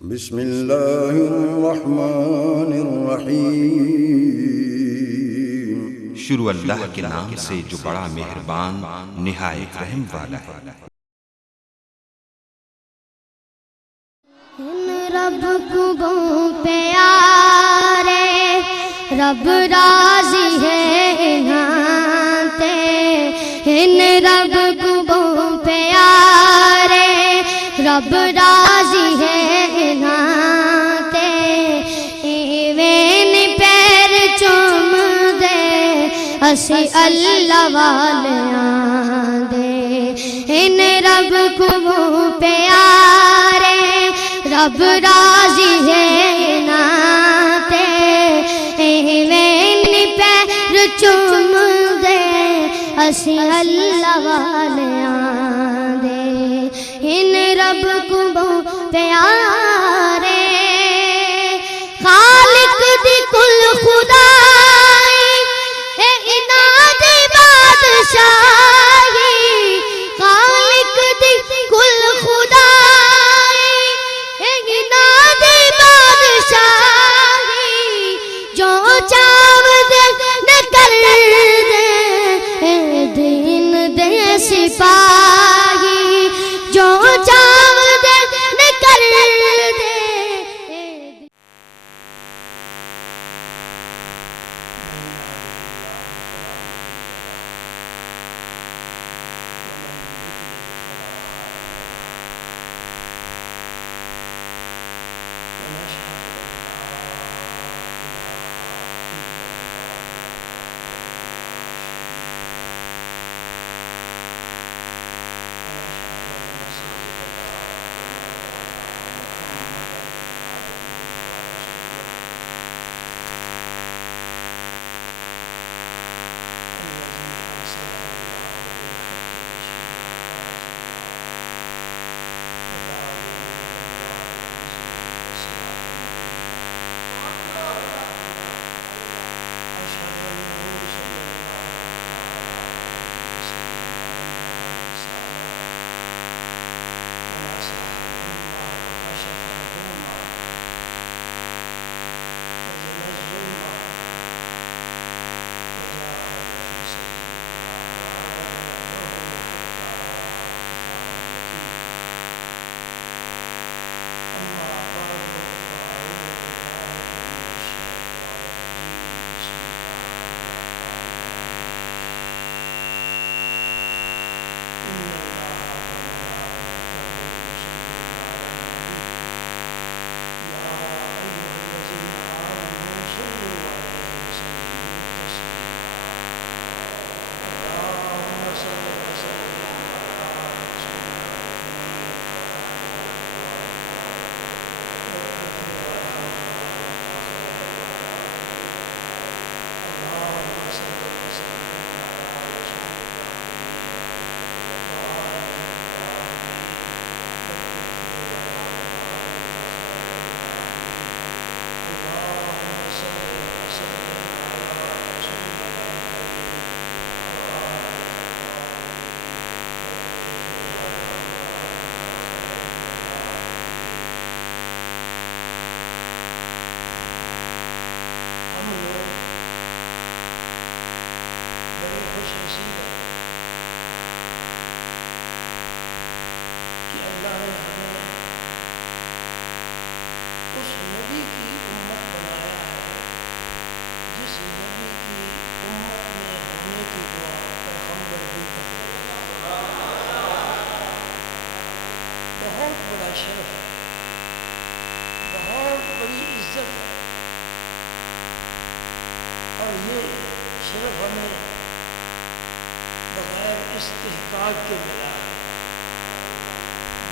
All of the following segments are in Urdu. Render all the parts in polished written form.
بسم اللہ الرحمن الرحیم۔ شروع اللہ کے نام سے جو بڑا مہربان نہایت رحم والا ہے۔ رب کو پیارے رب راضی ہے انہاں ان رب کو پیارے رب راضی ہے انہاں ایویں پیر چوم دے اسی اللہ والیاں دے ان رب کو پیارے رب راضی ہے ناتے ایویں پیر چوم دے اسی اللہ والیاں دے ان رب کو پیارے خالق دی کل خدائی اے انہاں دی بادشاہی خالق دی کل خدائی جو چاو دے نہ کر دے دین دے سپاہی جو چاو دے نہ کر دے شرف ہے، بہت بڑی عزت ہے، اور یہ شرف ہمیں بغیر استحقاق کے ملا ہے،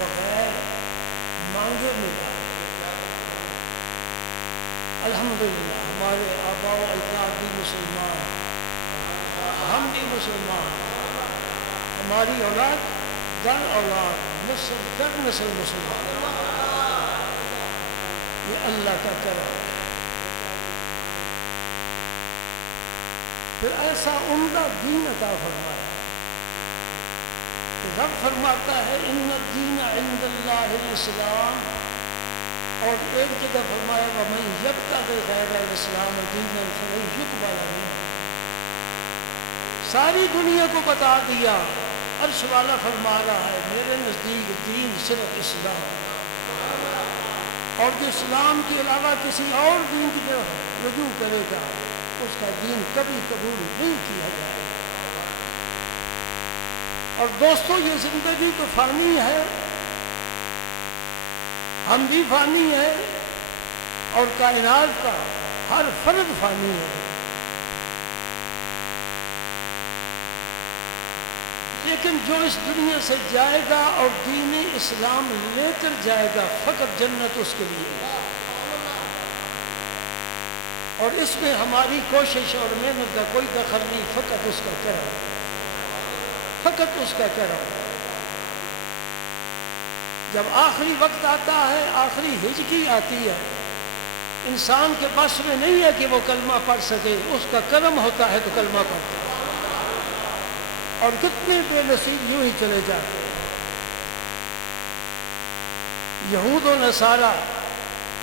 بغیر مانگے ملا ہے۔ الحمدللہ ہمارے آباء و اجداد بھی مسلمان، ہم بھی مسلمان، ہماری اولاد در اولاد نسل در نسل مسلمان، یہ اللہ کا کرم ہے۔ پھر ایسا عمدہ دین عطا فرمایا کہ رب فرماتا ہے ان الدین عند اللہ الاسلام، اور ایک جگہ فرمایا وَمَن يَبْتَغِ غَيْرَ الْإِسْلَامِ دِينًا فَلَن يُقْبَلَ مِنْهُ۔ ساری دنیا کو بتا دیا، عرش والا فرما رہا ہے میرے نزدیک دین صرف اسلام، اور جو اسلام کے علاوہ کسی اور دین کی طرف رجوع کرے گا اس کا دین کبھی قبول نہیں کیا جائے گا۔ اور دوستو یہ زندگی تو فانی ہے، ہم بھی فانی ہیں، اور کائنات کا ہر فرد فانی ہے، لیکن جو اس دنیا سے جائے گا اور دین اسلام لے کر جائے گا فقط جنت اس کے لیے ہے۔ اور اس میں ہماری کوشش اور محنت کا کوئی دخل نہیں، فقط اس کا کرم، فقط اس کا کرم۔ جب آخری وقت آتا ہے، آخری ہجکی آتی ہے، انسان کے بس میں نہیں ہے کہ وہ کلمہ پڑھ سکے، اس کا کرم ہوتا ہے تو کلمہ پڑھتا ہے، اور کتنے بے نصیب یوں ہی چلے جاتے ہیں۔ یہود و نصارہ،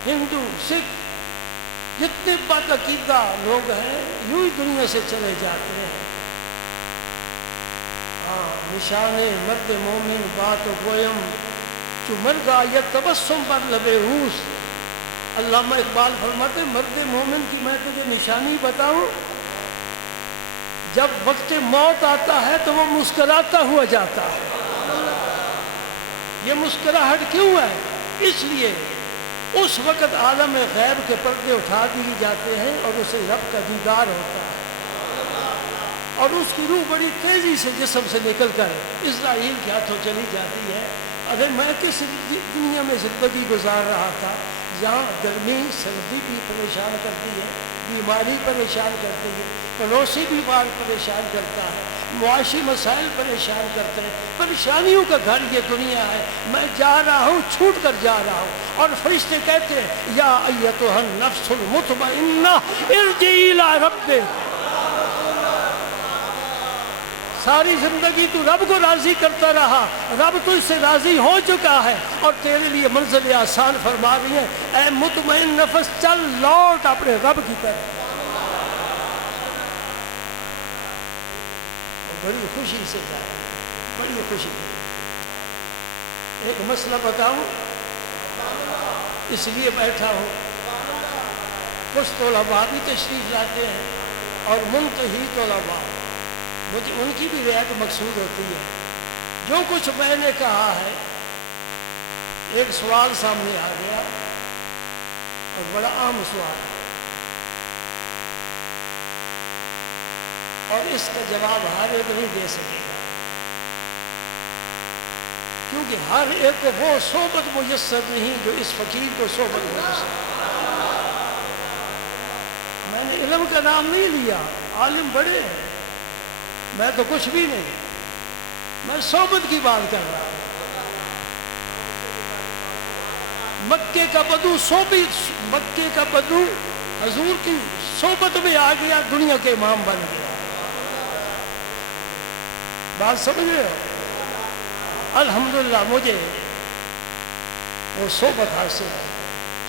ہندو، سکھ، جتنے بد عقیدہ لوگ ہیں یوں ہی دنیا سے چلے جاتے ہیں۔ نشان مرد مومن بات و گویم جو مرگا یا تبسم پر لبے ہوس۔ علامہ اقبال فرماتے مرد مومن کی میں تجھے نشانی بتاؤں، جب وقت موت آتا ہے تو وہ مسکراتا ہوا جاتا ہے۔ یہ مسکراہٹ کیوں ہے؟ اس لیے اس وقت عالم غیب کے پردے اٹھا دیے جاتے ہیں اور اسے رب کا دیدار ہوتا ہے، اور اس کی روح بڑی تیزی سے جسم سے نکل کر اسرائیل کے ہاتھوں چلی جاتی ہے۔ ارے میں کس دنیا میں زندگی گزار رہا تھا جہاں گرمی سردی بھی پریشان کرتی ہے، بیماری پریشان کرتی ہے، پڑوسی بیمار پریشان کرتا ہے، معاشی مسائل پریشان کرتے ہیں، پریشانیوں کا گھر یہ دنیا ہے۔ میں جا رہا ہوں، چھوٹ کر جا رہا ہوں، اور فرشتے کہتے ہیں یا ایتھا النفس المطمئنہ ارجعی الی ربک۔ ساری زندگی تو رب کو راضی کرتا رہا، رب تو اس سے راضی ہو چکا ہے اور تیرے لیے منزل آسان فرما رہی ہے، اے مطمئن نفس چل لوٹ اپنے رب کی طرف۔ بڑی خوشی سے جائے، بڑی خوشی۔ ایک مسئلہ بتاؤں، اس لیے بیٹھا ہوں، کچھ طلباء بھی تشریف لاتے ہیں اور منتہی طلباء، مجھے ان کی بھی رعایت مقصود ہوتی ہے۔ جو کچھ میں نے کہا ہے، ایک سوال سامنے آ گیا اور بڑا عام سوال ہے، اور اس کا جواب ہر ایک نہیں دے سکے گا، کیونکہ ہر ایک کو وہ صحبت میسر نہیں جو اس فقیر کو صحبت میسر۔ میں نے علم کا نام نہیں لیا، عالم بڑے ہیں، میں تو کچھ بھی نہیں، میں صحبت کی بات کر رہا ہوں۔ مکے کا بدو مکے کا بدو حضور کی صحبت میں آ گیا، دنیا کے امام بن گیا۔ بات سمجھ رہے ہو؟ الحمدللہ مجھے وہ صحبت حاصل ہے۔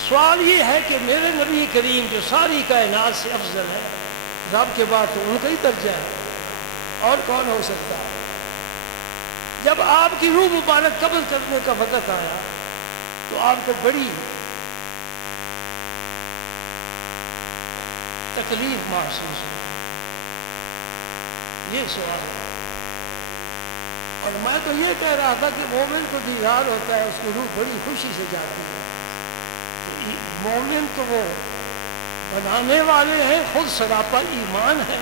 سوال یہ ہے کہ میرے نبی کریم جو ساری کائنات سے افضل ہے، رب کے بعد تو ان کا ہی درجہ ہے، اور کون ہو سکتا ہے؟ جب آپ کی روح مبارک قبض کرنے کا وقت آیا تو آپ کو بڑی تکلیف محسوس ہوئی۔ یہ سوال ہے، اور میں تو یہ کہہ رہا تھا کہ مومن کو دیدار ہوتا ہے، اس کی روح بڑی خوشی سے جاتی ہے۔ تو مومن تو وہ بنانے والے ہیں، خود سراپا ایمان ہے،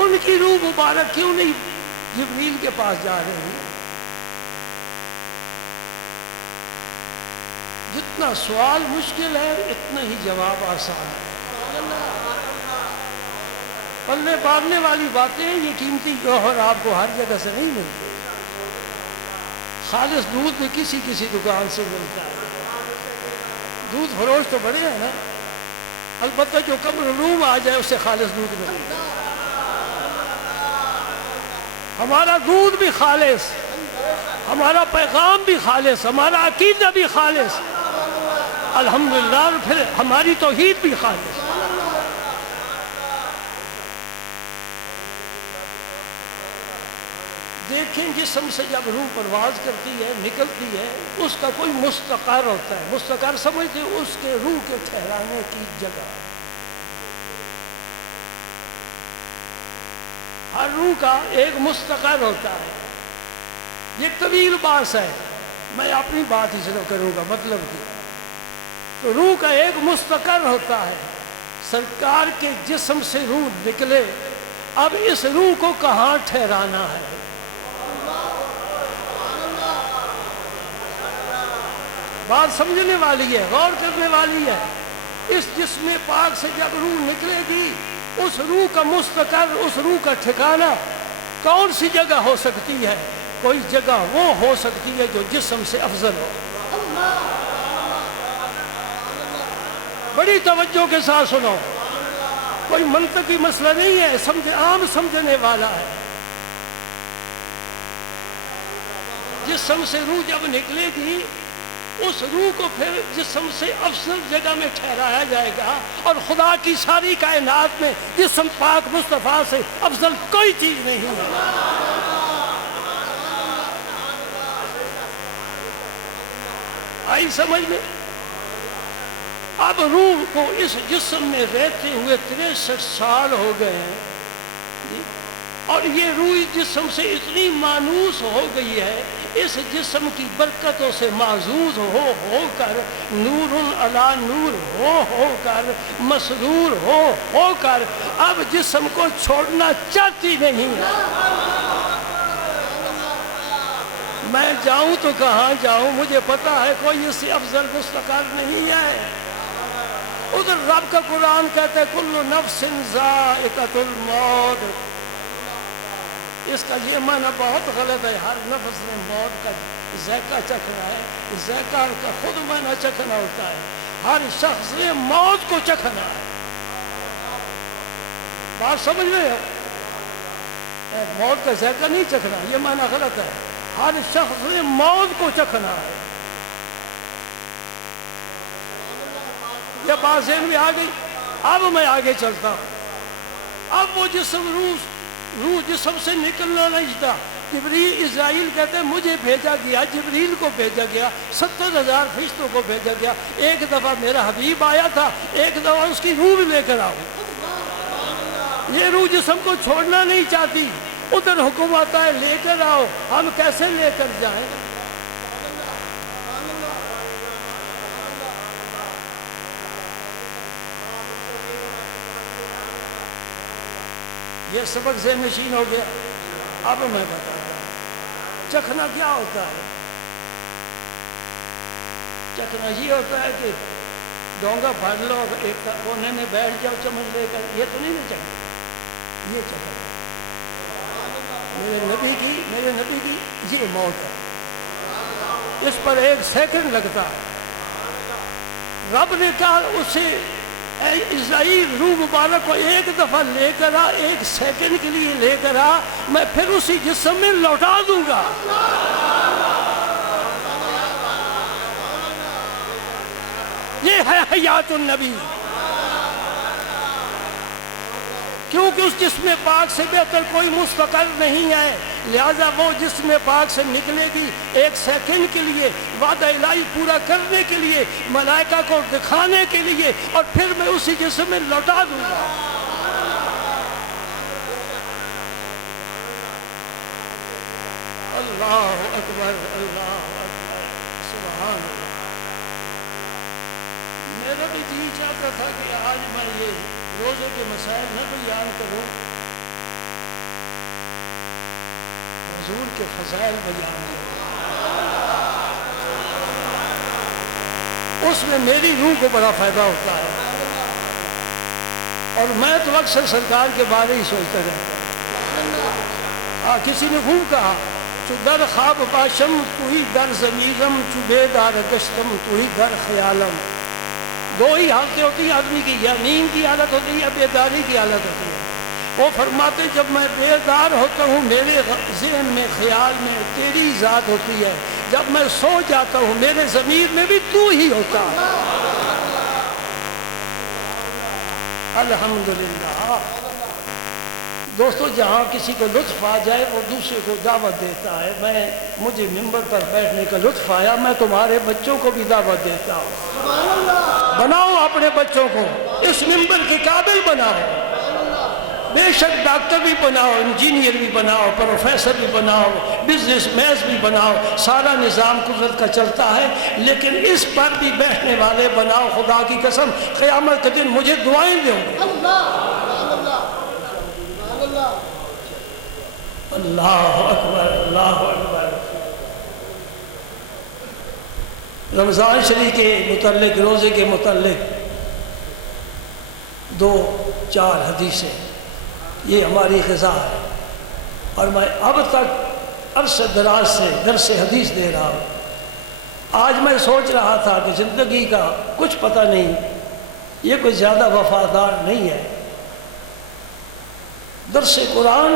ان کی روح مبارک کیوں نہیں جبریل کے پاس جا رہے ہیں؟ جتنا سوال مشکل ہے اتنا ہی جواب آسان ہے۔ پلے پارنے والی باتیں، یہ قیمتی جوہر آپ کو ہر جگہ سے نہیں ملتے۔ خالص دودھ بھی کسی کسی دکان سے ملتا ہے، دودھ فروش تو بڑے ہیں نا، البتہ جو کم علوم آ جائے اسے خالص دودھ ملتا ہے۔ ہمارا دودھ بھی خالص، ہمارا پیغام بھی خالص، ہمارا عقیدہ بھی خالص، الحمدللہ، اور پھر ہماری توحید بھی خالص۔ دیکھیں جسم سے جب روح پرواز کرتی ہے، نکلتی ہے، اس کا کوئی مستقر ہوتا ہے۔ مستقر سمجھتے اس کے روح کے ٹھہرانے کی جگہ۔ ہر روح کا ایک مستقر ہوتا ہے۔ یہ طویل بحث ہے، میں اپنی بات ہی شروع کروں گا مطلب کی۔ تو روح کا ایک مستقر ہوتا ہے۔ سرکار کے جسم سے روح نکلے، اب اس روح کو کہاں ٹھہرانا ہے؟ بات سمجھنے والی ہے، غور کرنے والی ہے۔ اس جسم پاک سے جب روح نکلے گی، اس روح کا مستقر، اس روح کا ٹھکانہ کون سی جگہ ہو سکتی ہے؟ کوئی جگہ وہ ہو سکتی ہے جو جسم سے افضل ہو۔ بڑی توجہ کے ساتھ سنو، کوئی منطقی مسئلہ نہیں ہے، عام سمجھنے والا ہے۔ جسم سے روح جب نکلے گی، اس روح کو پھر جسم سے افضل جگہ میں ٹھہرایا جائے گا، اور خدا کی ساری کائنات میں جسم پاک مصطفیٰ سے افضل کوئی چیز نہیں ہے۔ آئی سمجھ میں؟ اب روح کو اس جسم میں رہتے ہوئے 63 سال ہو گئے ہیں، اور یہ روح جسم سے اتنی مانوس ہو گئی ہے، اس جسم کی برکتوں سے معزوز ہو کر، نور علی نور ہو کر، مسرور ہو کر اب جسم کو چھوڑنا چاہتی نہیں ہے۔ میں جاؤں تو کہاں جاؤں؟ مجھے پتا ہے کوئی اس سے افضل مستقر نہیں ہے۔ ادھر رب کا قرآن کہتا ہے کل نفس ذائقۃ الموت۔ اس کا یہ معنی بہت غلط ہے، ہر نفس نے موت کا ذائقہ چکھنا ہے۔ ذائقہ کا خود معنی چکھنا ہوتا ہے، ہر شخص نے موت کو چکھنا ہے۔ بات سمجھ رہے ہو؟ موت کا ذائقہ نہیں چکھنا، یہ معنی غلط ہے، ہر شخص نے موت کو چکھنا ہے۔ یہ بات ذہن میں آ گئی؟ اب میں آگے چلتا ہوں۔ اب وہ جسم روح جسم سے نکلنا نہیں تھا۔ جبریل اسرائیل کہتے ہیں مجھے بھیجا گیا، جبریل کو بھیجا گیا، 70,000 فرشتوں کو بھیجا گیا۔ ایک دفعہ میرا حبیب آیا تھا، ایک دفعہ اس کی روح بھی لے کر آؤ۔ یہ روح جسم کو چھوڑنا نہیں چاہتی، ادھر حکم آتا ہے لے کر آؤ۔ ہم کیسے لے کر جائیں؟ یہ سبق ذہن نشین ہو گیا۔ اب میں بتاتا ہوں چکھنا کیا ہوتا ہے۔ چکھنا یہ ہوتا ہے کہ ڈونگا پھاڑ لو، ایک کونے میں بیٹھ جاؤ چمچ لے کر، یہ تو نہیں چکھنا، یہ چکھنا میرے نبی کی یہ موت ہے۔ اس پر 1 سیکنڈ لگتا ہے۔ رب نے کہا اسے اے اسرائیل روح مبارک کو ایک دفعہ لے کر آ، 1 سیکنڈ کے لیے لے کر آ، میں پھر اسی جسم میں لوٹا دوں گا۔ یہ ہے حیات النبی۔ کیونکہ اس جسم پاک سے بہتر کوئی مستقر نہیں ہے، لہذا وہ جسم پاک سے نکلے گی 1 سیکنڈ کے لیے، وعدہ الہی پورا کرنے کے لیے، ملائکہ کو دکھانے کے لیے، اور پھر میں اسی جسم میں لوٹا دوں گا۔ اللہ اکبر، اللہ اکبر، سبحان اللہ۔ میرا بھی جی چاہتا تھا کہ آج میں یہ روزے کے مسائل نہ بیان کروں، حضور کے فضائل بیان کروں۔ اس میں میری روح کو بڑا فائدہ ہوتا ہے، اور میں تو اکثر سرکار کے بارے ہی سوچتا رہتا ہوں۔ کسی نے خوب کہا چو در خواب باشم تو ہی در ضمیرم، چو بیدار گشتم تو ہی در خیالم۔ 2 ہی حالتیں ہوتی ہیں آدمی کی، یا نیند کی حالت ہوتی ہے یا بیداری کی حالت ہوتی ہے۔ وہ فرماتے جب میں بیدار ہوتا ہوں میرے ذہن میں خیال میں تیری ذات ہوتی ہے، جب میں سو جاتا ہوں میرے ضمیر میں بھی تو ہی ہوتا ہے۔ الحمدللہ۔ دوستو جہاں کسی کو لطف آ جائے وہ دوسرے کو دعوت دیتا ہے۔ مجھے ممبر پر بیٹھنے کا لطف آیا، میں تمہارے بچوں کو بھی دعوت دیتا ہوں، بناؤ اپنے بچوں کو اس ممبر کے قابل بناؤ۔ بے شک ڈاکٹر بھی بناؤ، انجینئر بھی بناؤ، پروفیسر بھی بناؤ، بزنس مین بھی بناؤ، سارا نظام قدرت کا چلتا ہے، لیکن اس پر بھی بیٹھنے والے بناؤ۔ خدا کی قسم قیامت کے دن مجھے دعائیں دو گے۔ اللہ اکبر، اللہ اکبر۔ رمضان شریف کے متعلق، روزے کے متعلق 2-4 حدیثیں، یہ ہماری غذا ہے، اور میں اب تک عرصہ دراز سے درس حدیث دے رہا ہوں۔ آج میں سوچ رہا تھا کہ زندگی کا کچھ پتہ نہیں، یہ کوئی زیادہ وفادار نہیں ہے، درس قرآن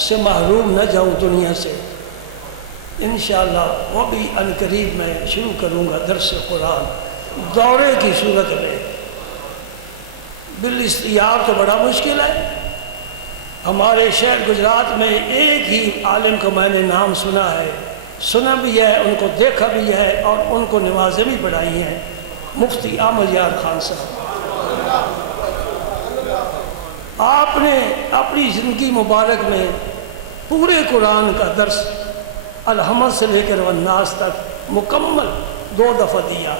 سے محروم نہ جاؤں دنیا سے۔ انشاءاللہ وہ بھی عنقریب میں شروع کروں گا درس قرآن دورے کی صورت میں۔ بالاستیاب تو بڑا مشکل ہے۔ ہمارے شہر گجرات میں ایک ہی عالم کا میں نے نام سنا ہے، سنا بھی ہے، ان کو دیکھا بھی ہے، اور ان کو نمازیں بھی پڑھائی ہیں، مفتی احمد یار خان صاحب۔ آپ نے اپنی زندگی مبارک میں پورے قرآن کا درس الحمد سے لے کر والناس تک مکمل 2 دفعہ دیا،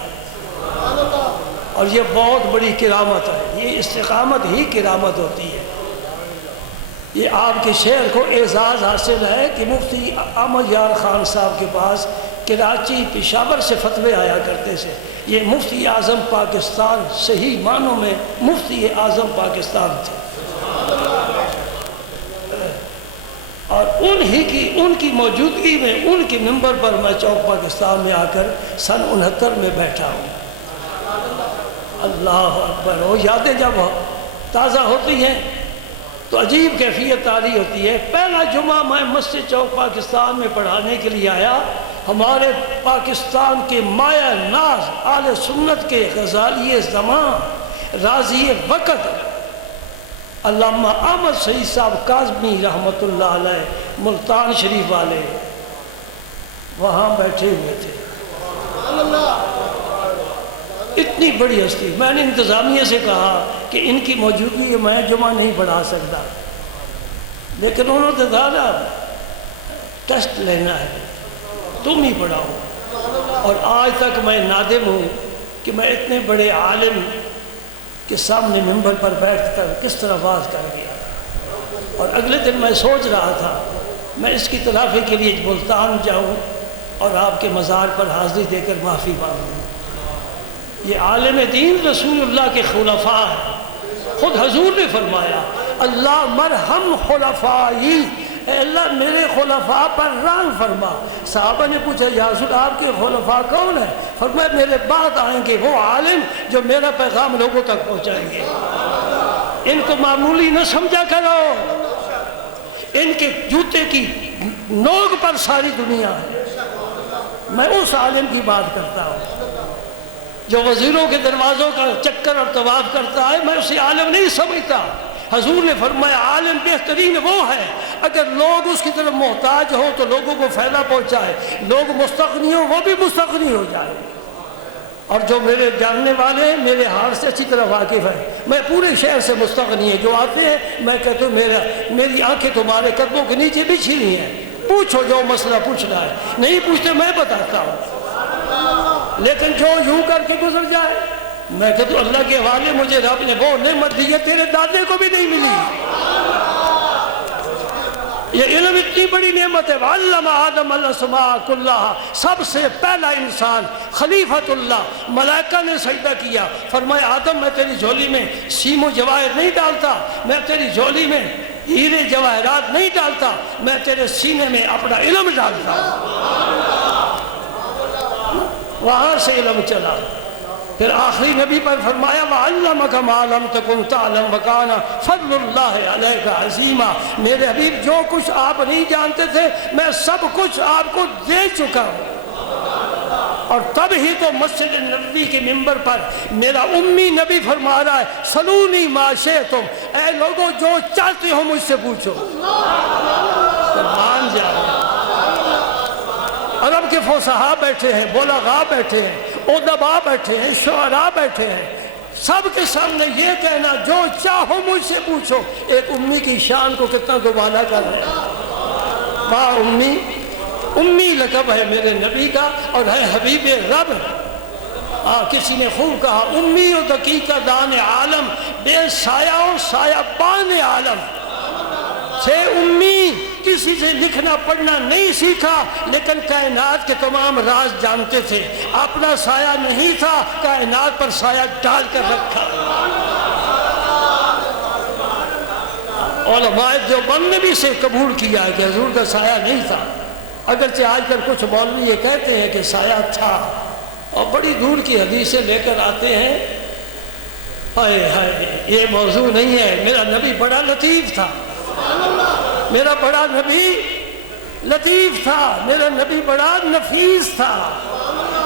اور یہ بہت بڑی کرامت ہے، یہ استقامت ہی کرامت ہوتی ہے۔ یہ آپ کے شہر کو اعزاز حاصل ہے کہ مفتی احمد یار خان صاحب کے پاس کراچی پشاور سے فتوے آیا کرتے تھے۔ یہ مفتی اعظم پاکستان، صحیح معنوں میں مفتی اعظم پاکستان تھے، اور ان کی موجودگی میں ان کی ممبر پر میں چوک پاکستان میں آ کر سن 69 میں بیٹھا ہوں۔ اللہ اکبر۔ وہ یادیں جب تازہ ہوتی ہیں تو عجیب کیفیت طاری ہوتی ہے۔ پہلا جمعہ میں مسجد چوک پاکستان میں پڑھانے کے لیے آیا، ہمارے پاکستان کے مایہ ناز اہل سنت کے غزالی زمان، راضی وقت علامہ احمد سعید صاحب کاظمی رحمۃ اللہ علیہ، ملتان شریف والے، وہاں بیٹھے ہوئے تھے۔ اتنی بڑی ہستی۔ میں نے انتظامیہ سے کہا کہ ان کی موجودگی میں جمعہ نہیں پڑھا سکتا، لیکن انہوں نے کہا ٹیسٹ لینا ہے، تم ہی پڑھاؤ۔ اور آج تک میں نادم ہوں کہ میں اتنے بڑے عالم کے سامنے ممبر پر بیٹھ کر کس طرح واز کر گیا۔ اور اگلے دن میں سوچ رہا تھا میں اس کی تلافی کے لیے ملتان جاؤں اور آپ کے مزار پر حاضری دے کر معافی مانگوں۔ یہ عالم دین رسول اللہ کے خلفاء ہیں۔ خود حضور نے فرمایا اللہ مرحم خلفائی، اے اللہ میرے خلفاء پر رحم فرما۔ صحابہ نے پوچھا یا رسول آپ کے خلفاء کون ہیں؟ فرمایا میرے بعد آئیں گے وہ عالم جو میرا پیغام لوگوں تک پہنچائیں گے۔ ان کو معمولی نہ سمجھا کرو، ان کے جوتے کی نوک پر ساری دنیا ہے۔ میں اس عالم کی بات کرتا ہوں جو وزیروں کے دروازوں کا چکر اور طواف کرتا ہے، میں اسے عالم نہیں سمجھتا۔ حضور نے فرمایا عالم بہترین وہ ہے اگر لوگ اس کی طرف محتاج ہوں تو لوگوں کو فائدہ پہنچائے، لوگ مستغنی ہوں وہ بھی مستغنی ہو جائے۔ اور جو میرے جاننے والے ہیں میرے حال سے اچھی طرح واقف ہیں، میں پورے شہر سے مستغنی ہے، جو آتے ہیں میں کہتا ہوں میری آنکھیں تمہارے قدموں کے نیچے بچھی نہیں ہیں، پوچھو جو مسئلہ پوچھنا ہے، نہیں پوچھتے میں بتاتا ہوں۔ لیکن جو یوں کر کے گزر جائے میں کہتا ہوں اللہ کے حوالے مجھے رب نے وہ نعمت دی ہے تیرے دادے کو بھی نہیں ملی۔ یہ علم اتنی بڑی نعمت ہے۔ وَعَلَّمَ آدَمَ الْأَسْمَاءَ كُلَّهَا، سب سے پہلا انسان خلیفۃ اللہ، ملائکہ نے سجدہ کیا، فرمایا آدم میں تیری جھولی میں سیم و جواہر نہیں ڈالتا، میں تیری جھولی میں ہیرے جواہرات نہیں ڈالتا، میں تیرے سینے میں اپنا علم ڈالتا۔ وہاں سے علم چلا۔ پھر آخری نبی پر فرمایا وَعَلَّمَكَ مَا لَمْ تَكُنْ تَعْلَمْ وَكَانَ فَضْلُ اللَّهِ عَلَيْكَ عَظِيمًا۔ میرے حبیب جو کچھ آپ نہیں جانتے تھے میں سب کچھ آپ کو دے چکا ہوں۔ اور تب ہی تو مسجد نبوی کے منبر پر میرا امی نبی فرما رہا ہے سلونی ما شئتم، اے لوگوں جو چاہتے ہو مجھ سے پوچھو۔ مان جاؤ۔ عرب کے فصحاء بیٹھے ہیں، بلغاء بیٹھے ہیں، ادباء بیٹھے ہیں، شعراء بیٹھے ہیں، سب کے سامنے یہ کہنا جو چاہو مجھ سے پوچھو، ایک امی کی شان کو کتنا دوبالا کر رہے ہیں۔ ماں امی، امی لقب ہے میرے نبی کا اور ہے حبیب رب۔ کسی نے خوب کہا امی و دقیقہ دان عالم، بے سایہ و سایہ بان عالم۔ سے امی کسی سے لکھنا پڑھنا نہیں سیکھا لیکن کائنات کے تمام راز جانتے تھے، اپنا سایہ نہیں تھا کائنات پر سایہ ڈال کر رکھا۔ علماء دیوبند نے بھی اسے قبول کیا کہ حضور کا سایہ نہیں تھا، اگرچہ آج کل کچھ مولوی یہ کہتے ہیں کہ سایہ تھا اور بڑی دور کی حدیثیں لے کر آتے ہیں۔ ہائے ہائے یہ موضوع نہیں ہے۔ میرا نبی بڑا لطیف تھا، میرا بڑا نبی لطیف تھا، میرا نبی بڑا نفیس تھا۔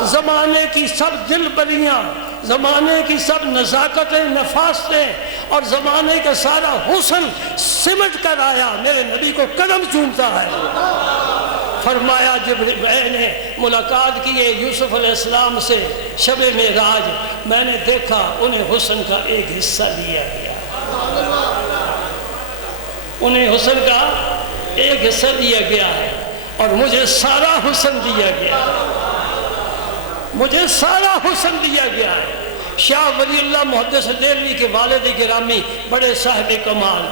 زمانے کی سب دل بریاں، زمانے کی سب نزاکتیں نفاستیں اور زمانے کا سارا حسن سمٹ کر آیا، میرے نبی کو قدم چومتا ہے۔ فرمایا جب میں نے ملاقات کی ہے یوسف علیہ السلام سے شب معراج، میں نے دیکھا انہیں حسن کا ایک حصہ دیا گیا، انہیں حسن کا ایک حصہ دیا گیا ہے اور مجھے سارا حسن دیا گیا ہے، مجھے سارا حسن دیا گیا ہے۔ شاہ ولی اللہ محدث دہلوی کے والد گرامی بڑے صاحب کمال،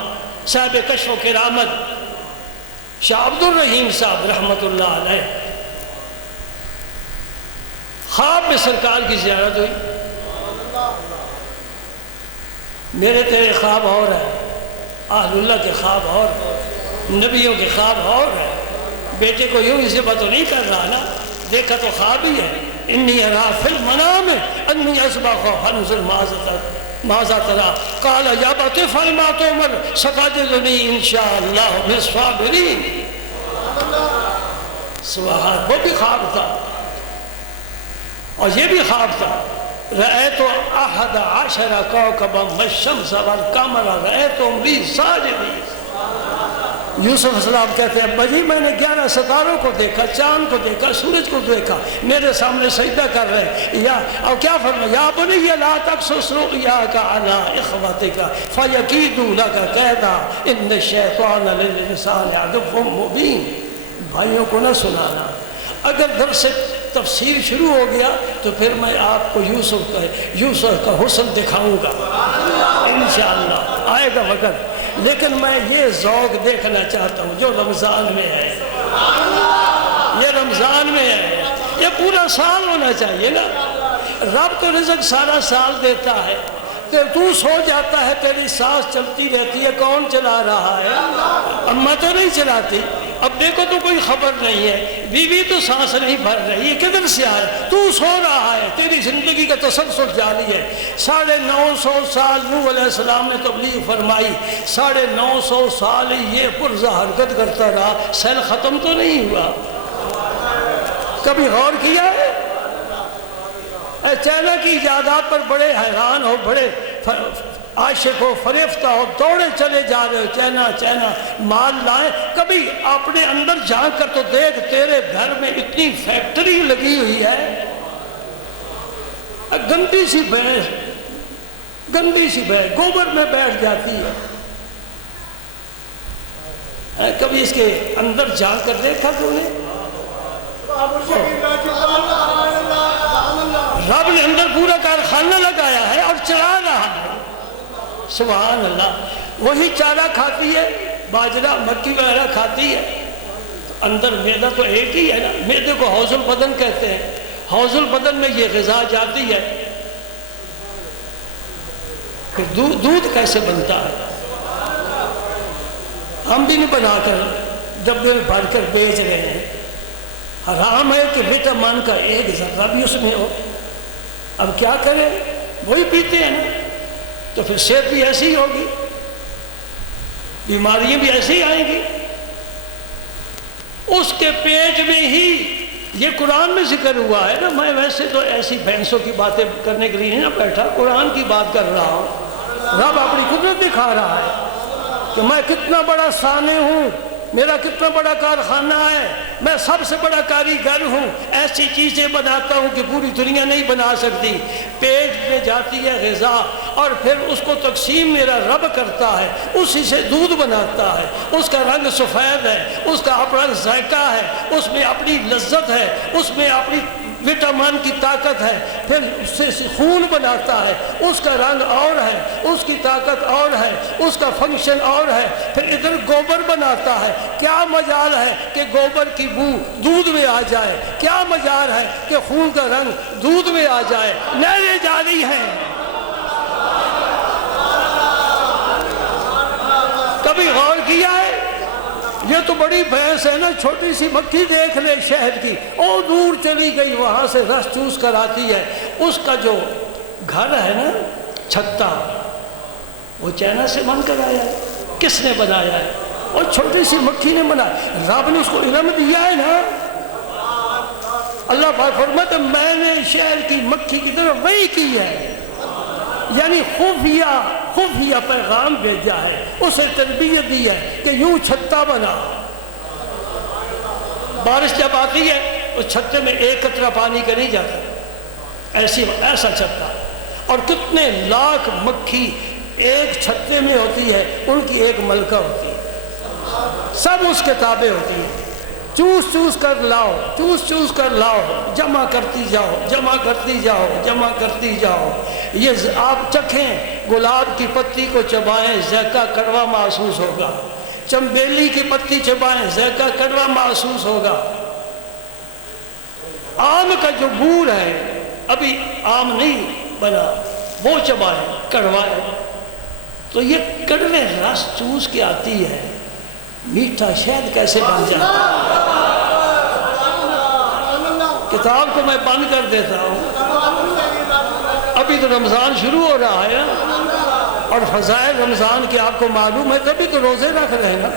صاحب کشف و کرامت شاہ عبد الرحیم صاحب رحمت اللہ علیہ، خواب میں سرکار کی زیارت ہوئی۔ میرے تیرے خواب اور ہے، اہل اللہ کے خواب اور ہے، نبیوں کے خواب اور ہے۔ بیٹے کو یوں اسے بات نہیں کر رہا نا، دیکھا تو خواب ہی ہے۔ انی ارا فی المنام انی اصبح فانظر ماذا ترى قال یا ابت افعل ما تؤمر ستجدنی ان شاء اللہ من الصابرین۔ سبحان، وہ بھی خواب تھا اور یہ بھی خواب تھا۔ رأیت احد عشر کوكبا والشمس والقمر رأیتهم لی ساجدین۔ یوسف علیہ السلام کہتے ہیں ابا جی میں نے 11 ستاروں کو دیکھا، چاند کو دیکھا، سورج کو دیکھا، میرے سامنے سجدہ کر رہے ہیں۔ یا اور کیا فرمایا یا بنی لا تقصص رؤیاک علی اخوتک فیکیدوا لک کیدا ان الشیطان للانسان عدو مبین۔ بھائیوں کو نہ سنانا، اگر درس تفسیر شروع ہو گیا تو پھر میں آپ کو یوسف کا حسن دکھاؤں گا انشاءاللہ، آئے گا وقت۔ لیکن میں یہ ذوق دیکھنا چاہتا ہوں جو رمضان میں ہے، یہ رمضان میں ہے، یہ پورا سال ہونا چاہیے نا۔ رب تو رزق سارا سال دیتا ہے، تو سو جاتا ہے تیری سانس چلتی رہتی ہے، کون چلا رہا ہے؟ اماں تو نہیں چلاتی۔ اب دیکھو تو کوئی خبر نہیں ہے، بیوی تو سانس نہیں بھر رہی ہے، کدھر سے آئے؟ تو سو رہا ہے، تیری زندگی کا تسلسل جاری ہے۔ 950 سال نوح علیہ السلام نے تبلیغ فرمائی، 950 سال یہ پرزہ حرکت کرتا رہا، سیل ختم تو نہیں ہوا۔ کبھی غور کیا ہے؟ چائنا کی ایجادات پر بڑے حیران ہو، بڑے عاشق ہو، فریفتہ ہو، دوڑے چلے جا رہے ہو چائنا چائنا، مال لائیں۔ کبھی اپنے اندر جھانک کر تو دیکھ تیرے گھر میں اتنی فیکٹری لگی ہوئی ہے، گندی سی بھینس گوبر میں بیٹھ جاتی ہے، کبھی اس کے اندر جھانک کر دیکھا تو نے؟ رب نے اندر پورا کارخانہ لگایا ہے اور چلا رہا ہے، سبحان اللہ۔ وہی چارہ کھاتی ہے، باجرہ مکی وغیرہ کھاتی ہے، اندر معدہ تو ایک ہی ہے نا۔ معدے کو حوض البدن کہتے ہیں، حوض البدن میں یہ غذا جاتی ہے، پھر دودھ کیسے بنتا ہے؟ ہم بھی نہیں بنا کر ڈبے میں بھر کر بیچ رہے ہیں۔ حرام ہے کہ وٹامن کا ایک ذرہ بھی اس میں ہو۔ اب کیا کریں، وہی پیتے ہیں نا، تو پھر صحت بھی ایسی ہی ہوگی، بیماریاں بھی ایسی ہی آئیں گی۔ اس کے پیٹ میں ہی یہ قرآن میں ذکر ہوا ہے نا، میں ویسے تو ایسی بھینسوں کی باتیں کرنے کے لیے نہیں نہ بیٹھا، قرآن کی بات کر رہا ہوں۔ رب اپنی قدرت دکھا رہا ہے کہ میں کتنا بڑا صانع ہوں، میرا کتنا بڑا کارخانہ ہے، میں سب سے بڑا کاریگر ہوں، ایسی چیزیں بناتا ہوں کہ پوری دنیا نہیں بنا سکتی۔ پیٹ میں جاتی ہے غذا اور پھر اس کو تقسیم میرا رب کرتا ہے، اسی سے دودھ بناتا ہے، اس کا رنگ سفید ہے، اس کا اپنا ذائقہ ہے، اس میں اپنی لذت ہے، اس میں اپنی وٹامن کی طاقت ہے، پھر اس سے خون بناتا ہے، اس کا رنگ اور ہے، اس کی طاقت اور ہے، اس کا فنکشن اور ہے، پھر ادھر گوبر بناتا ہے۔ کیا مجال ہے کہ گوبر کی بو دودھ میں آ جائے، کیا مجال ہے کہ خون کا رنگ دودھ میں آ جائے، نہریں جاری ہیں۔ کبھی غور کیا ہے؟ یہ تو بڑی بھینس ہے نا، چھوٹی سی مکھی دیکھ لے شہد کی، او دور چلی گئی، وہاں سے رس چوس کر آتی ہے۔ اس کا جو گھر ہے نا چھتا، وہ چائنا سے بن کر آیا ہے، کس نے بنایا ہے؟ اور چھوٹی سی مکھی نے بنایا، رب نے اس کو علم دیا ہے نا۔ اللہ پاک فرماتا ہے میں نے شہر کی مکھی کی طرف وحی کی ہے، یعنی خفیہ پیغام بھیجا ہے، اسے تربیت دی ہے کہ یوں چھتا بنا۔ بارش جب آتی ہے اس چھتے میں ایک قطرہ پانی کا نہیں جاتا، ایسا چھتا، اور کتنے لاکھ مکھی ایک چھتے میں ہوتی ہے، ان کی ایک ملکہ ہوتی ہے، سب اس کے تابع ہوتی ہے، چوس چوس کر لاؤ، چوس چوس کر لاؤ، جمع کرتی جاؤ، جمع کرتی جاؤ، جمع کرتی جاؤ۔ یہ آپ چکھیں، گلاب کی پتی کو چبائیں، ذائقہ کڑوا محسوس ہوگا، چنبیلی کی پتی چبائیں، ذائقہ کڑوا محسوس ہوگا۔ آم کا جو گور ہے، ابھی آم نہیں بنا، وہ چبائیں، کڑوا ہے، تو یہ کڑوے رس چوس کے آتی ہے، میٹھا شہد کیسے بن جاتا ہے؟ کتاب کو میں بند کر دیتا ہوں، ابھی تو رمضان شروع ہو رہا ہے اور فضائل رمضان کی آپ کو معلوم ہے، تبھی تو روزے رکھ رہے ہیں نا۔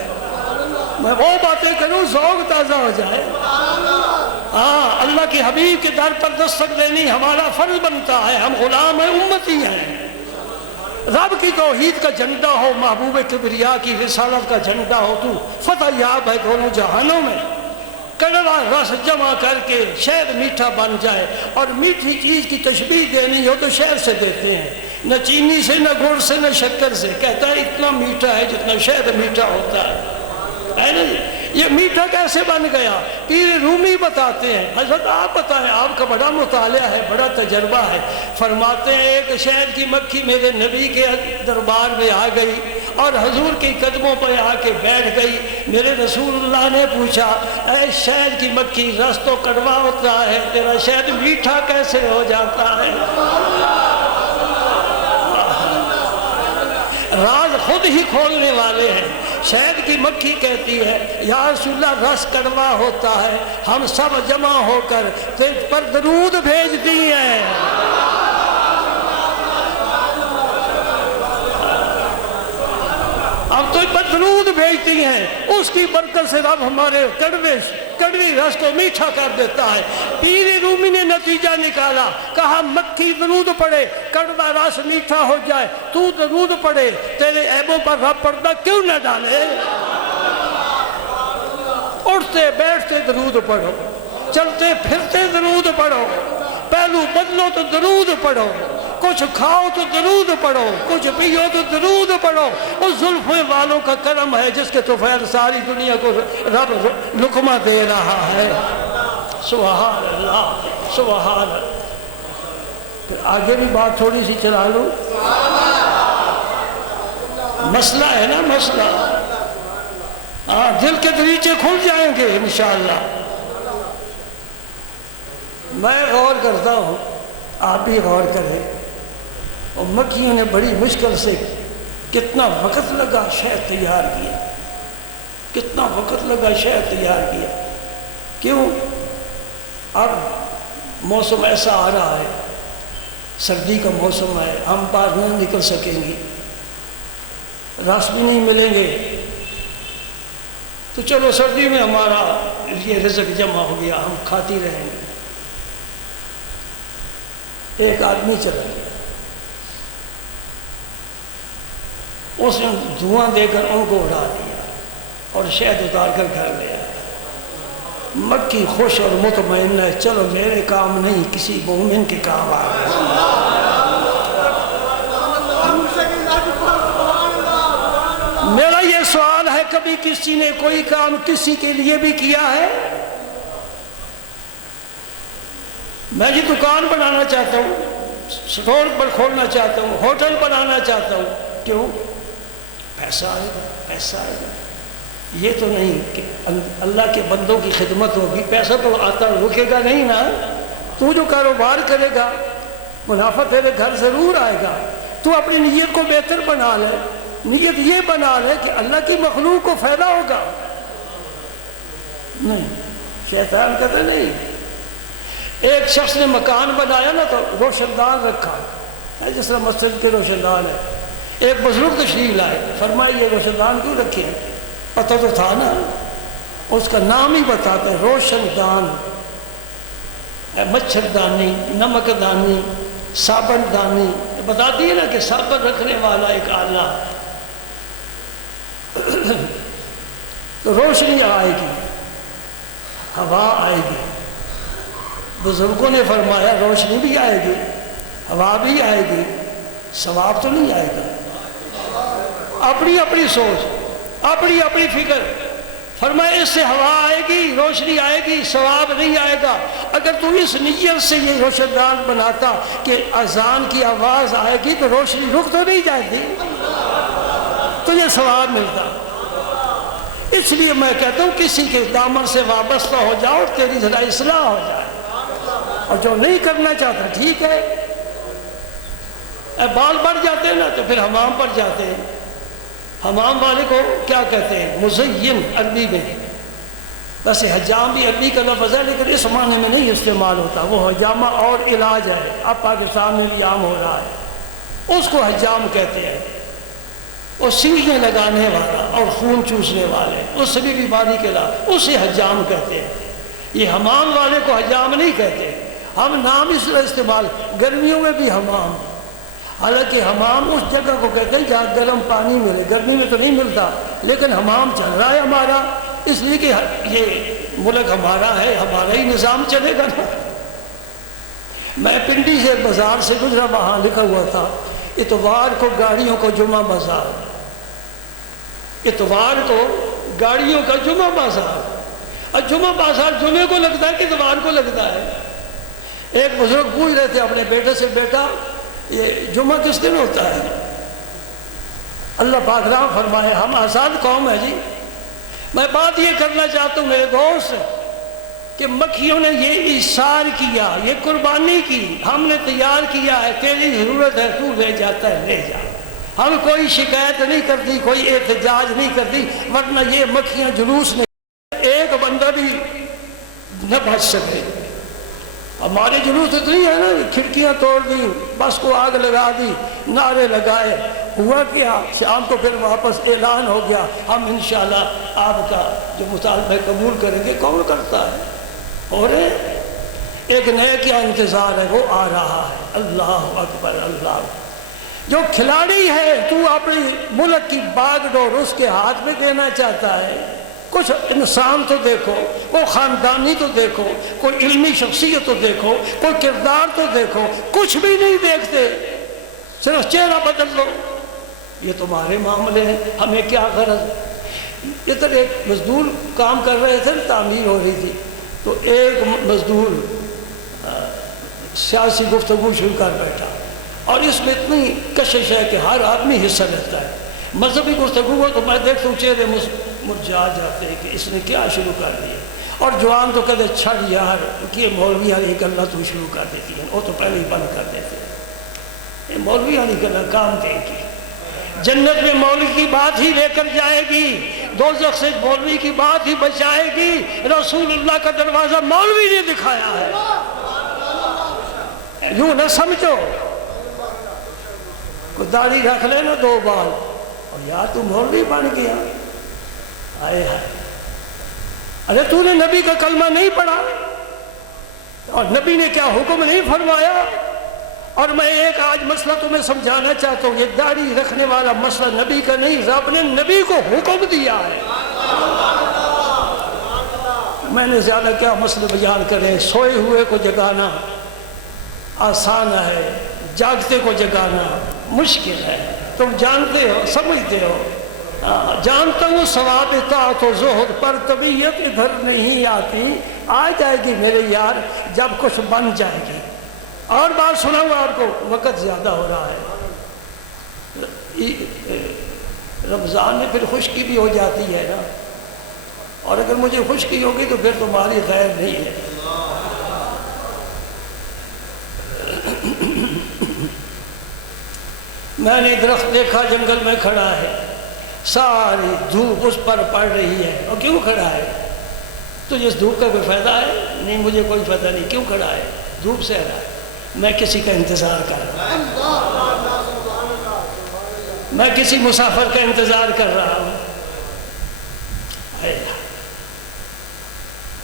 میں وہ باتیں کروں ذوق تازہ ہو جائے۔ ہاں، اللہ کے حبیب کے در پر دستک دینی ہمارا فرض بنتا ہے، ہم غلام ہیں، امتی ہیں۔ رب کی توحید کا جھنڈا ہو، محبوب کبریا کی رسالت کا جھنڈا ہو، تو فتح یاب ہے دونوں جہانوں میں۔ کڑوا رس جمع کر کے شہد میٹھا بن جائے، اور میٹھی چیز کی تشبیہ دینی ہو تو شہد سے دیتے ہیں، نہ چینی سے، نہ گڑ سے، نہ شکر سے، کہتا ہے اتنا میٹھا ہے جتنا شہد میٹھا ہوتا ہے نا جی۔ یہ میٹھا کیسے بن گیا؟ پیر رومی بتاتے ہیں، حضرت آپ بتائیں، آپ کا بڑا مطالعہ ہے، بڑا تجربہ ہے، فرماتے ہیں ایک شہد کی مکھی میرے نبی کے دربار میں آ گئی اور حضور کے قدموں پہ آ کے بیٹھ گئی۔ میرے رسول اللہ نے پوچھا، اے شہد کی مکھی، رس تو کڑوا ہوتا ہے، تیرا شہد میٹھا کیسے ہو جاتا ہے؟ راز خود ہی کھولنے والے ہیں۔ شہد کی مکھی کہتی ہے یا رسول اللہ رس کڑوا ہوتا ہے، ہم سب جمع ہو کر تجھ پر درود بھیجتی ہیں۔ اب تجھ پر درود بھیجتی ہیں، اس کی برکت سے رب ہمارے کڑوی رس کو میٹھا کر دیتا ہے۔ پیر رومی نے نتیجہ نکالا، کہا مکھی درود پڑے، کڑوا رس میٹھا ہو جائے، تو درود پڑے، تیرے عیبوں پر رب پردہ کیوں نہ ڈالے؟ اٹھتے بیٹھتے درود پڑھو، چلتے پھرتے درود پڑھو، پہلو بدلو تو درود پڑھو، کچھ کھاؤ تو درود پڑھو، کچھ پیو تو درود پڑھو۔ اس زلفے والوں کا کرم ہے جس کے طفیل ساری دنیا کو رب لقمہ دے رہا ہے۔ سبحان اللہ، سبحان اللہ۔ پھر آگے بھی بات تھوڑی سی چلا لوں، مسئلہ ہے نا، مسئلہ، ہاں، دل کے دریچے کھل جائیں گے انشاءاللہ۔ میں غور کرتا ہوں، آپ بھی غور کریں، اور مکھیوں نے بڑی مشکل سے کتنا وقت لگا شہد تیار کیا، کتنا وقت لگا شہد تیار کیا۔ کیوں؟ اب موسم ایسا آ رہا ہے سردی کا موسم ہے، ہم باہر نہ نکل سکیں گے، رس بھی نہیں ملیں گے، تو چلو سردی میں ہمارا یہ رزق جمع ہو گیا، ہم کھاتی رہیں گے۔ ایک آدمی چلا گیا، اس نے دھواں دے کر ان کو اڑا دیا اور شہد اتار کر گھر لے آیا۔ مکھی خوش اور مطمئن ہے، چلو میرے کام نہیں کسی مومن کے کام آ گیا۔ میرا یہ سوال ہے، کبھی کسی نے کوئی کام کسی کے لیے بھی کیا ہے؟ میں یہ دکان بنانا چاہتا ہوں، اسٹور پر کھولنا چاہتا ہوں، ہوٹل بنانا چاہتا ہوں، کیوں؟ پیسہ آئے گا، پیسہ آئے گا۔ یہ تو نہیں کہ اللہ کے بندوں کی خدمت ہوگی، پیسہ تو آتا رکے گا نہیں نا۔ تو جو کاروبار کرے گا منافع تیرے گھر ضرور آئے گا۔ تو اپنی نیت کو بہتر بنا لے، نیت یہ بنا لے کہ اللہ کی مخلوق کو فائدہ ہوگا۔ نہیں، شیطان کہتا نہیں۔ ایک شخص نے مکان بنایا نا تو روشن دان رکھا ہے، جس طرح مسجد کے روشن دان ہے۔ ایک بزرگ تشریف لائے، فرمایا یہ روشن دان کیوں رکھے ہیں؟ پتہ تو تھا نا، اس کا نام ہی بتاتا ہے روشن دان۔ مچھر دانی، نمک دانی، صابن دانی، بتاتی ہے نا کہ صابن رکھنے والا ایک آلہ۔ تو روشنی آئے گی، ہوا آئے گی۔ بزرگوں نے فرمایا روشنی بھی آئے گی، ہوا بھی آئے گی، ثواب تو نہیں آئے گا۔ اپنی اپنی سوچ، اپنی اپنی فکر۔ فرمایا اس سے ہوا آئے گی، روشنی آئے گی، ثواب نہیں آئے گا۔ اگر تو اس نیت سے یہ روشن دان بناتا کہ اذان کی آواز آئے گی تو روشنی رک تو نہیں جاتی، تو یہ ثواب ملتا۔ اس لیے میں کہتا ہوں کسی کے دامن سے وابستہ ہو جاؤ، تیری ذرا اصلاح ہو جائے۔ اور جو نہیں کرنا چاہتا ٹھیک ہے، بال بڑھ جاتے ہیں نا تو پھر حمام پر جاتے ہیں۔ حمام والے کو کیا کہتے ہیں؟ مزین عربی میں۔ ویسے حجام بھی عربی کا لفظ ہے لیکن اس معنی میں نہیں استعمال ہوتا، وہ حجامہ اور علاج ہے، اب پاکستان میں بھی عام ہو رہا ہے۔ اس کو حجام کہتے ہیں، وہ سینے لگانے والا اور خون چوسنے والے، اس سے بھی بیماری کے علاج، اسے حجام کہتے ہیں۔ یہ حمام والے کو حجام نہیں کہتے، ہم نام اس طرح استعمال۔ گرمیوں میں بھی حمام، حالانکہ حمام اس جگہ کو کہتے ہیں جہاں گرم پانی ملے، گرمی میں تو نہیں ملتا، لیکن حمام چل رہا ہے ہمارا، اس لیے کہ یہ ملک ہمارا ہے، ہمارا ہی نظام چلے گا نا۔ میں پنڈی سے بازار سے گزرا، وہاں لکھا ہوا تھا اتوار کو گاڑیوں کو جمعہ بازار، اتوار کو گاڑیوں کا جمعہ بازار۔ اور جمعہ بازار جمعے کو لگتا ہے کہ اتوار کو لگتا ہے؟ ایک بزرگ پوچھ رہے تھے اپنے بیٹے سے، بیٹا یہ جمعہ کس دن ہوتا ہے؟ اللہ پاک رحم فرمائے، ہم آزاد قوم ہے جی۔ میں بات یہ کرنا چاہتا ہوں میرے دوست کہ مکھیوں نے یہ ایثار کیا، یہ قربانی کی، ہم نے تیار کیا ہے، تیری ضرورت ہے تو لے جاتا ہے لے جا۔ ہم کوئی شکایت نہیں کرتی، کوئی احتجاج نہیں کرتی، ورنہ یہ مکھیاں جلوس میں ایک بندہ بھی نہ بچ سکے۔ ہمارے جلوس اتنی ہے نا، کھڑکیاں توڑ دی، بس کو آگ لگا دی، نعرے لگائے، ہوا کیا؟ شام کو پھر واپس اعلان ہو گیا ہم انشاءاللہ آپ کا جو مطالبہ قبول کریں گے۔ کون کرتا ہے؟ اور ایک نئے کیا انتظار ہے، وہ آ رہا ہے۔ اللہ اکبر، اللہ۔ جو کھلاڑی ہے تو اپنی ملک کی باغ ڈور اس کے ہاتھ میں دینا چاہتا ہے۔ کچھ انسان تو دیکھو، کوئی خاندانی تو دیکھو، کوئی علمی شخصیت تو دیکھو، کوئی کردار تو دیکھو، کچھ بھی نہیں دیکھتے، صرف چہرہ بدل لو۔ یہ تمہارے معاملے ہیں، ہمیں کیا غرض؟ ادھر ایک مزدور کام کر رہے تھے، تعمیر ہو رہی تھی، تو ایک مزدور سیاسی گفتگو شروع کر بیٹھا، اور اس میں اتنی کشش ہے کہ ہر آدمی حصہ لیتا ہے۔ مذہبی گفتگو ہو تو میں دیکھتا ہوں چہرے مرجھا جاتے ہیں کہ اس نے کیا شروع کر دیا، اور جوان تو کہتے چھڑ یار کہ مولوی والی گلا تو شروع کر دیتی ہے، وہ تو پہلے ہی بند کر دیتے ہیں۔ یہ مولوی والی گلا کام دے گی، جنت میں مولوی کی بات ہی لے کر جائے گی، دوزخ سے مولوی کی بات ہی بچائے گی۔ رسول اللہ کا دروازہ مولوی نے دکھایا ہے، یوں نہ سمجھو۔ کوئی داڑھی رکھ لے نا 2 بال، اور یار تو مولوی بن گیا، آئے ہائے، ارے تو نے نبی کا کلمہ نہیں پڑھا، اور نبی نے کیا حکم نہیں فرمایا؟ اور میں ایک آج مسئلہ تمہیں سمجھانا چاہتا ہوں، یہ داڑھی رکھنے والا مسئلہ نبی کا نہیں، رب نے نبی کو حکم دیا ہے۔ میں نے زیادہ کیا مسئلے بیان کریں، سوئے ہوئے کو جگانا آسان ہے، جاگتے کو جگانا مشکل ہے، تم جانتے ہو، سمجھتے ہو۔ جانتا ہوں ثواب اطاعت و زہد پر طبیعت ادھر نہیں آتی، آ جائے گی میرے یار جب کچھ بن جائے گی۔ اور بات سناؤں آپ کو، وقت زیادہ ہو رہا ہے، رمضان میں پھر خشکی بھی ہو جاتی ہے نا، اور اگر مجھے خشکی ہوگی تو پھر تمہاری خیر نہیں ہے۔ میں نے درخت دیکھا جنگل میں کھڑا ہے، ساری دھوپ اس پر پڑ رہی ہے، اور کیوں کھڑا ہے؟ تجھے اس دھوپ کا کوئی فائدہ ہے؟ نہیں، مجھے کوئی فائدہ نہیں، کیوں کھڑا ہے؟ دھوپ سے رہا ہے، میں کسی کا انتظار کر رہا ہوں، میں کسی مسافر کا انتظار کر رہا ہوں۔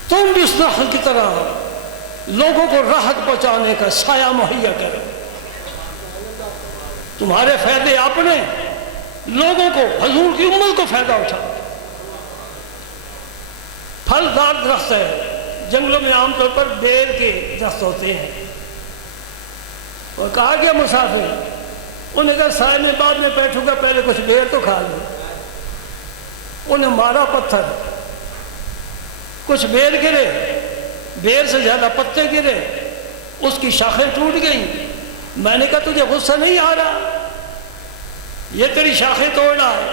تم بھی اس نخل کی طرح لوگوں کو راحت پہنچانے کا سایہ مہیا کرو، تمہارے فائدے اپنے، لوگوں کو، حضور کی امت کو فائدہ اٹھاؤ۔ پھلدار درخت ہے، جنگلوں میں عام طور پر بیر کے درخت ہوتے ہیں، اور کہا گیا مسافر، انہیں کہا سائے میں بعد میں بیٹھوں گا، پہلے کچھ بیر تو کھا لو۔ انہیں مارا پتھر، کچھ بیر گرے، بیر سے زیادہ پتے گرے، اس کی شاخیں ٹوٹ گئیں۔ میں نے کہا تجھے غصہ نہیں آ رہا؟ یہ تیری شاخیں توڑ رہا ہے،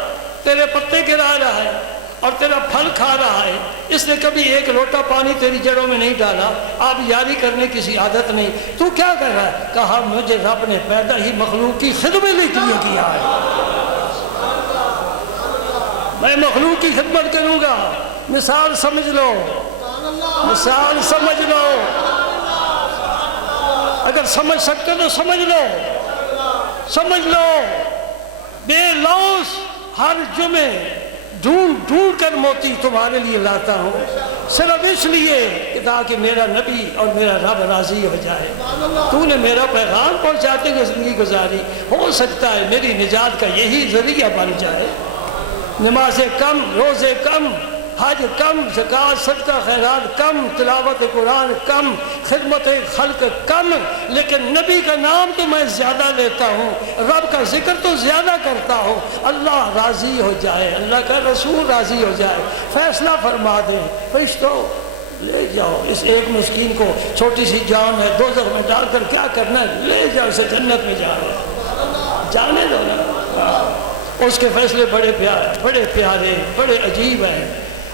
تیرے پتے گرا رہا ہے، اور تیرا پھل کھا رہا ہے، اس نے کبھی ایک لوٹا پانی تیری جڑوں میں نہیں ڈالا، آپ یاری کرنے کسی عادت نہیں، تو کیا کر رہا ہے؟ کہا مجھے رب نے پیدا ہی مخلوق کی خدمت کے لیے کیا ہے، میں مخلوق کی خدمت کروں گا۔ مثال سمجھ لو، مثال سمجھ لو، اگر سمجھ سکتے تو سمجھ لو، سمجھ لو۔ بے لوث ہر جمعے ڈھونڈ ڈھونڈ کر موتی تمہارے لیے لاتا ہوں، صرف اس لیے کہ تاکہ میرا نبی اور میرا رب راضی ہو جائے۔ تو نے میرا پیغام پہنچاتے ہوئے زندگی گزاری، ہو سکتا ہے میری نجات کا یہی ذریعہ بن جائے۔ نمازیں کم، روزے کم، حج کم، زکوٰۃ صدقہ خیرات کم، تلاوت قرآن کم، خدمت خلق کم، لیکن نبی کا نام تو میں زیادہ لیتا ہوں، رب کا ذکر تو زیادہ کرتا ہوں۔ اللہ راضی ہو جائے، اللہ کا رسول راضی ہو جائے، فیصلہ فرما دیں، فرشتوں لے جاؤ اس ایک مسکین کو، چھوٹی سی جان ہے، دوزخ میں ڈال کر کیا کرنا ہے، لے جاؤ اسے جنت میں جانے دو نا۔ اس کے فیصلے بڑے پیارے، بڑے عجیب ہیں۔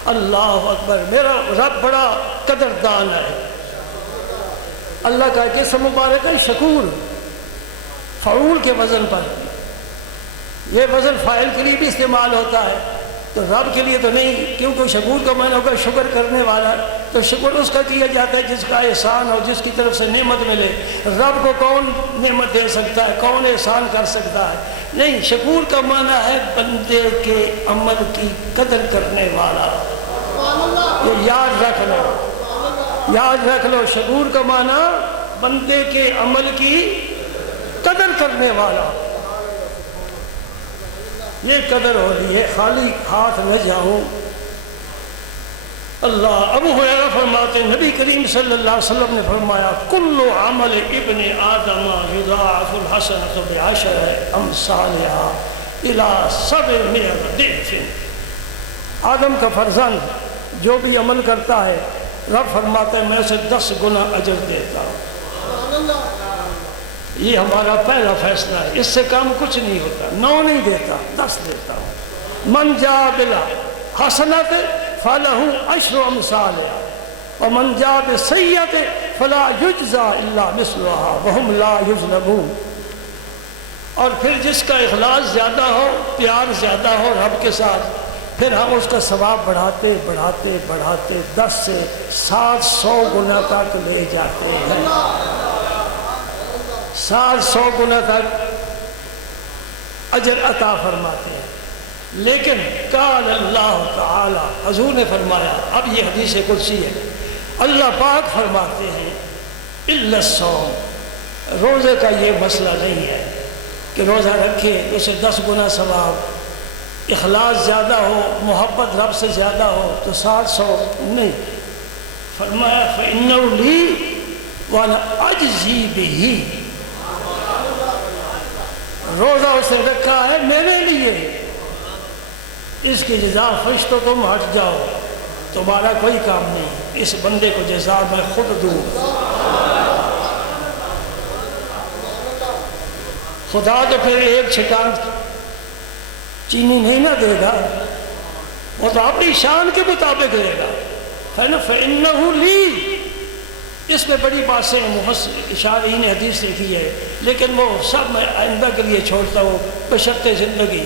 اللہ اکبر، میرا رب بڑا قدردان ہے۔ اللہ کا جسم مبارک ہے شکور، فعول کے وزن پر، یہ وزن فاعل کے لیے بھی استعمال ہوتا ہے، تو رب کے لیے تو نہیں، کیونکہ شکور کا معنی ہوگا شکر کرنے والا، تو شکر اس کا کیا جاتا ہے جس کا احسان ہو، جس کی طرف سے نعمت ملے۔ رب کو کون نعمت دے سکتا ہے، کون احسان کر سکتا ہے؟ نہیں، شکور کا معنی ہے بندے کے عمل کی قدر کرنے والا۔ یہ یاد رکھ لو، یاد رکھ لو، شکور کا معنی بندے کے عمل کی قدر کرنے والا۔ یہ قدر ہو رہی ہے، خالی ہاتھ نہ جاؤں۔ اللہ، ابو ہریرہ فرماتے ہیں نبی کریم صلی اللہ علیہ وسلم نے فرمایا کل عمل ابن آدم یضاعف الحسنۃ بعشر امثالها الی 700 ضعف۔ آدم کا فرزند جو بھی عمل کرتا ہے، رب فرماتا ہے میں اسے 10 گنا اجر دیتا ہوں۔ یہ ہمارا پہلا فیصلہ ہے، اس سے کام کچھ نہیں ہوتا، 9 نہیں دیتا، 10 دیتا ہوں۔ من جاء بالحسنۃ فلہ 10 امثالها ومن جاء بالسیئۃ فلا یجزی الا مثلها وهم لا یظلمون۔ اور پھر جس کا اخلاص زیادہ ہو، پیار زیادہ ہو رب کے ساتھ، پھر ہم اس کا ثواب بڑھاتے بڑھاتے بڑھاتے 10 سے 700 گنا تک لے جاتے ہیں، 700 گنا تک۔ اجر عطا فرماتے ہیں۔ لیکن قال اللہ تعالی، حضور نے فرمایا، اب یہ حدیث قدسی ہے، اللہ پاک فرماتے ہیں الا الصوم، روزے کا یہ مسئلہ نہیں ہے کہ روزہ رکھے اسے 10 گنا ثواب، اخلاص زیادہ ہو، محبت رب سے زیادہ ہو تو 60-100 نہیں۔ فرمایا فإنه لی وأنا أجزی بہ، روزہ اس نے رکھا ہے میرے لیے، اس کی جزا فرشتوں تم ہٹ جاؤ، تمہارا کوئی کام نہیں، اس بندے کو جزا میں خود دوں۔ خدا تو پھر ایک چھٹان چینی نہیں نہ دے گا، وہ تو اپنی شان کے مطابق دے گا، ہے نا۔ فإنه لی، اس میں بڑی باتیں شارحین نے حدیث لکھی ہے، لیکن وہ سب میں آئندہ کے لیے چھوڑتا ہوں بشرط زندگی۔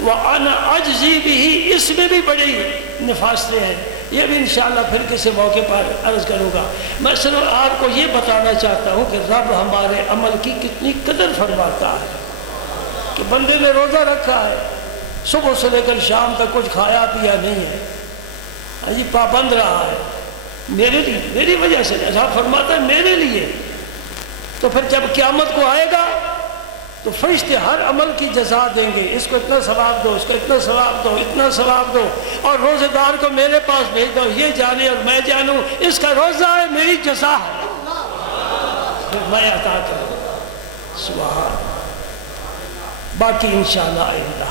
وَأَنَا أَجْزِي بِهِ، اس میں بھی بڑی نفاستیں ہیں، یہ بھی انشاءاللہ پھر کسی موقع پر عرض کروں گا۔ میں صرف آپ کو یہ بتانا چاہتا ہوں کہ رب ہمارے عمل کی کتنی قدر فرماتا ہے، کہ بندے نے روزہ رکھا ہے، صبح سے لے کر شام تک کچھ کھایا پیا نہیں ہے، جی پابند رہا ہے، میرے لیے، میری وجہ سے، رب فرماتا ہے میرے لیے۔ تو پھر جب قیامت کو آئے گا تو فرشتے ہر عمل کی جزا دیں گے، اس کو اتنا ثواب دو، اس کو اتنا ثواب دو، اتنا ثواب دو، اور روزے دار کو میرے پاس بھیج دو، یہ جانے اور میں جانوں اس کا روزہ ہے، میری جزا ہے، پھر میں عطا کروں۔ سبحان، باقی انشاءاللہ آئندہ۔